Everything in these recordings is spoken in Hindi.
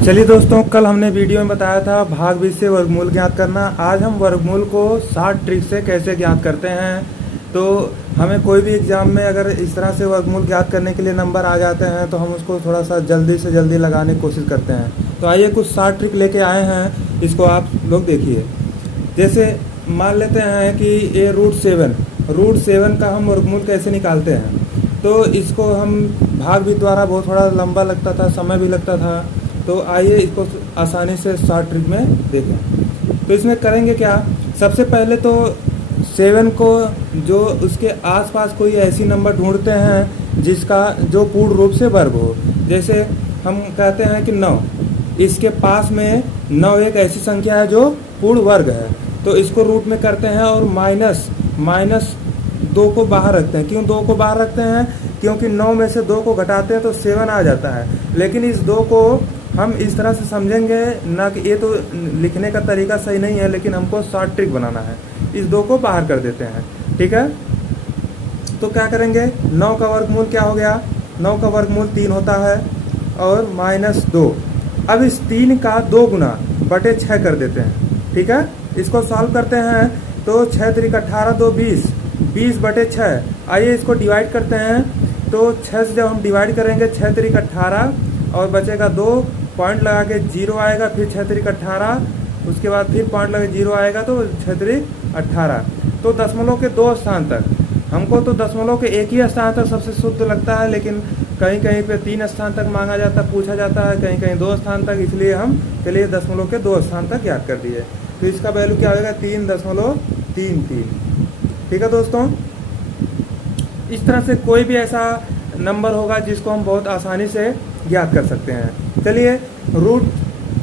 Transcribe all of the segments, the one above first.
चलिए दोस्तों, कल हमने वीडियो में बताया था भाग 20 से वर्गमूल ज्ञात करना। आज हम वर्गमूल को 60 ट्रिक से कैसे ज्ञात करते हैं। तो हमें कोई भी एग्ज़ाम में अगर इस तरह से वर्गमूल ज्ञात करने के लिए नंबर आ जाते हैं तो हम उसको थोड़ा सा जल्दी से जल्दी लगाने की कोशिश करते हैं। तो आइए कुछ 60 ट्रिक लेके आए हैं, इसको आप लोग देखिए। जैसे मान लेते हैं कि ये रूट सेवन का हम वर्गमूल कैसे निकालते हैं। तो इसको हम भाग भी द्वारा बहुत थोड़ा लंबा लगता था, समय भी लगता था। तो आइए इसको आसानी से 60 ट्रिक में देखें। तो इसमें करेंगे क्या, सबसे पहले तो 7 को जो उसके आसपास कोई ऐसी नंबर ढूंढते हैं जिसका जो पूर्ण रूप से वर्ग हो। जैसे हम कहते हैं कि 9, इसके पास में 9 एक ऐसी संख्या है जो पूर्ण वर्ग है। तो इसको रूट में करते हैं और माइनस 2 को बाहर रखते हैं। क्यों 2 को बाहर रखते हैं? क्योंकि 9 में से 2 को घटाते हैं तो 7 आ जाता है। लेकिन इस 2 को हम इस तरह से समझेंगे ना कि ये तो लिखने का तरीका सही नहीं है, लेकिन हमको 60 ट्रिक बनाना है। इस 2 को बाहर कर देते हैं, ठीक है। तो क्या करेंगे, 9 का वर्गमूल क्या हो गया, 9 का वर्गमूल 3 होता है और -2। अब इस 3 का 2 गुना बटे 6 कर देते हैं, ठीक है। इसको सॉल्व करते हैं तो 6 3 18 2 20 बटे 6। आइए इसको डिवाइड करते हैं। तो 6 से जब हम डिवाइड करेंगे 6 3 18 और बचेगा 2, पॉइंट लगा के 0 आएगा, फिर 6 3 18, उसके बाद फिर पॉइंट लगा 0 आएगा तो 6 3 18। तो दशमलव के 2 स्थान तक, हमको तो दशमलव के एक ही स्थान तक सबसे शुद्ध लगता है, लेकिन कहीं कहीं पे 3 स्थान तक मांगा जाता, पूछा जाता है, कहीं कहीं 2 स्थान तक। इसलिए हम चलिए दशमलव के 2 स्थान तक याद कर दिए। तो इसका वैल्यू क्या होगा, 3.33। ठीक है दोस्तों, इस तरह से कोई भी ऐसा नंबर होगा जिसको हम बहुत आसानी से ज्ञात कर सकते हैं। चलिए रूट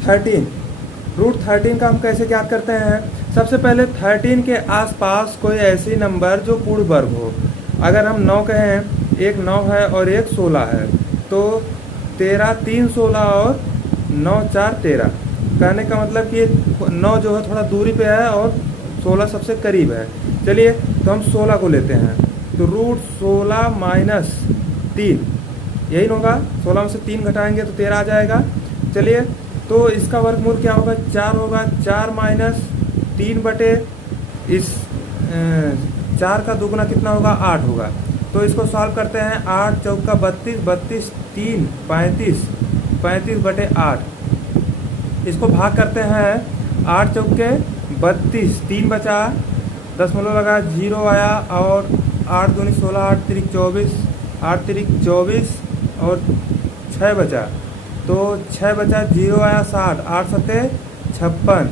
13 का हम कैसे ज्ञात करते हैं। सबसे पहले 13 के आसपास कोई ऐसी नंबर जो पूर्ण वर्ग हो। अगर हम 9 कहें, एक 9 है और एक 16 है, तो 13 3 16 और 9 4 13। कहने का मतलब कि 9 जो है थोड़ा दूरी पे है और 16 सबसे करीब है। चलिए तो हम 16 को लेते हैं। तो रूट 16 -3 यही होगा। 16 में से 3 घटाएंगे तो 13 आ जाएगा। चलिए तो इसका वर्गमूल क्या होगा, 4 होगा। 4 - 3 बटे इस 4 का दुगुना कितना होगा, 8 होगा। तो इसको सॉल्व करते हैं। 8 चौका 32, 32 3 35 बटे 8। इसको भाग करते हैं। 8 चौके 32, 3 बचा, दशमलव लगा 0 आया और 8 दूनी 16, 8 तिरिक 24, 8 तिरिक 24 और 6 बचा। तो 6 बचा, 0 आया 60, 8 सत्ते 56,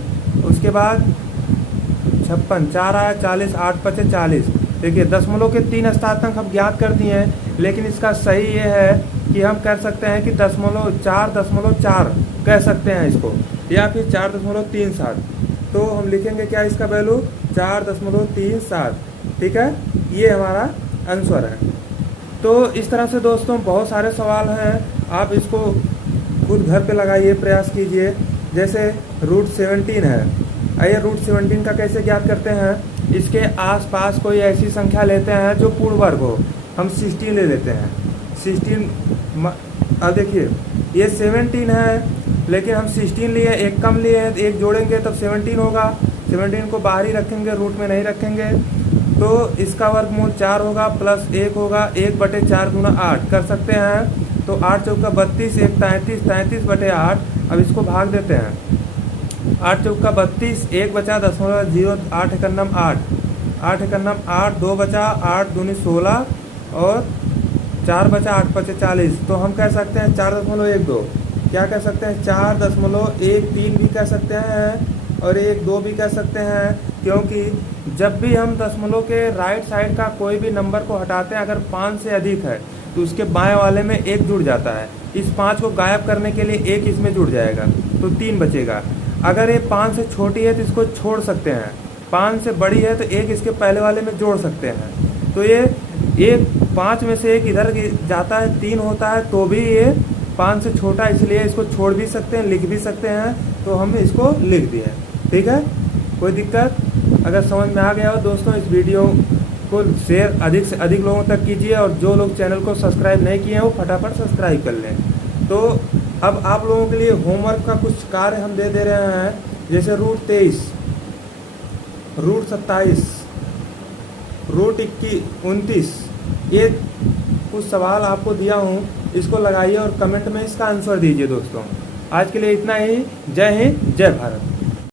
उसके बाद 56, 4 आया 40, 8 पचे 40। देखिए दशमलव के 3 स्थान तक हम ज्ञात कर दिए हैं, लेकिन इसका सही ये है कि हम कर सकते हैं कि 4.4 कह सकते हैं इसको, या फिर 4.37। तो हम लिखेंगे क्या इसका वैल्यू, 4.37। ठीक है, ये हमारा आंसर है। तो इस तरह से दोस्तों बहुत सारे सवाल हैं, आप इसको खुद घर पे लगाइए, प्रयास कीजिए। जैसे रूट 17 है। आइए रूट 17 का कैसे ज्ञात करते हैं। इसके आसपास कोई ऐसी संख्या लेते हैं जो पूर्ण वर्ग हो। हम 16 ले लेते हैं। 16, अब देखिए ये 17 है, लेकिन हम 16 लिए, एक कम लिए हैं, एक जोड़ेंगे तब 17 होगा। 17 को बाहर ही रखेंगे, रूट में नहीं रखेंगे। तो इसका वर्गमूल 4 होगा प्लस 1 होगा, 1 बटे 4 गुना 8 कर सकते हैं। तो 8 चौका 32, 1 33, 33 बटे 8। अब इसको भाग देते हैं। 8 चौका 32, 1 बचा 0, 8 एकन्नम 8, 8 एकन्नम 8, 2 बचा, 8 दूनी 16 और 4 बचा, 8 पचे 40। तो हम कह सकते हैं 4.12। क्या कह सकते हैं, 4.13 भी कह सकते हैं और 1.2 भी कह सकते हैं। क्योंकि जब भी हम दशमलव के राइट साइड का कोई भी नंबर को हटाते हैं, अगर 5 से अधिक है तो उसके बाएं वाले में 1 जुड़ जाता है। इस 5 को गायब करने के लिए 1 इसमें जुड़ जाएगा तो 3 बचेगा। अगर ये 5 से छोटी है तो इसको छोड़ सकते हैं, 5 से बड़ी है तो 1 इसके पहले वाले में जोड़ सकते हैं। तो ये 5 में से 1 इधर जाता है, 3 होता है, तो भी ये 5 से छोटा, इसलिए इसको छोड़ भी सकते हैं, लिख भी सकते हैं। तो हम इसको लिख दिए। ठीक है, कोई दिक्कत? अगर समझ में आ गया हो दोस्तों, इस वीडियो को शेयर अधिक से अधिक लोगों तक कीजिए, और जो लोग चैनल को सब्सक्राइब नहीं किए हैं वो फटाफट सब्सक्राइब कर लें। तो अब आप लोगों के लिए होमवर्क का कुछ कार्य हम दे रहे हैं, जैसे रूट 23, रूट 27, रूट 29, ये कुछ सवाल आपको दिया हूँ, इसको लगाइए और कमेंट में इसका आंसर दीजिए दोस्तों। आज के लिए इतना ही। जय हिंद, जय भारत।